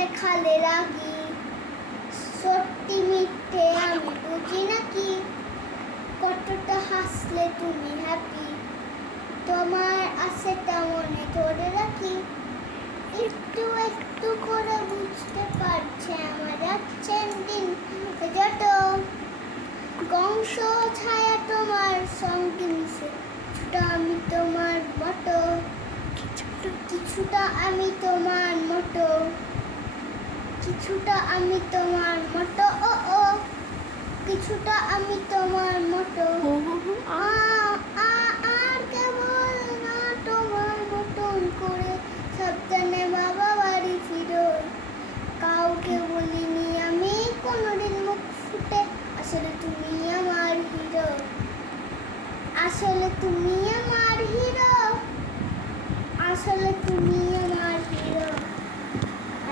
দেখালে রাগি, সত্যি মিথ্যে আমি বুঝি নাকি, কতটা হাসলে তুমি হ্যাপি, তোমার আছেটা মনে ধরে রাখি, একটু একটু করে বুঝতে পারছে আমার যাচ্ছেন দিন যত, কংস ছায়া তোমার সঙ্গে মিশে কিছুটা আমি তোমার মতো, কিছুটা আমি তোমার মতো, কিছুটা আমি তোমার মতো, ও ও কিছুটা আমি তোমার মতো, আ আ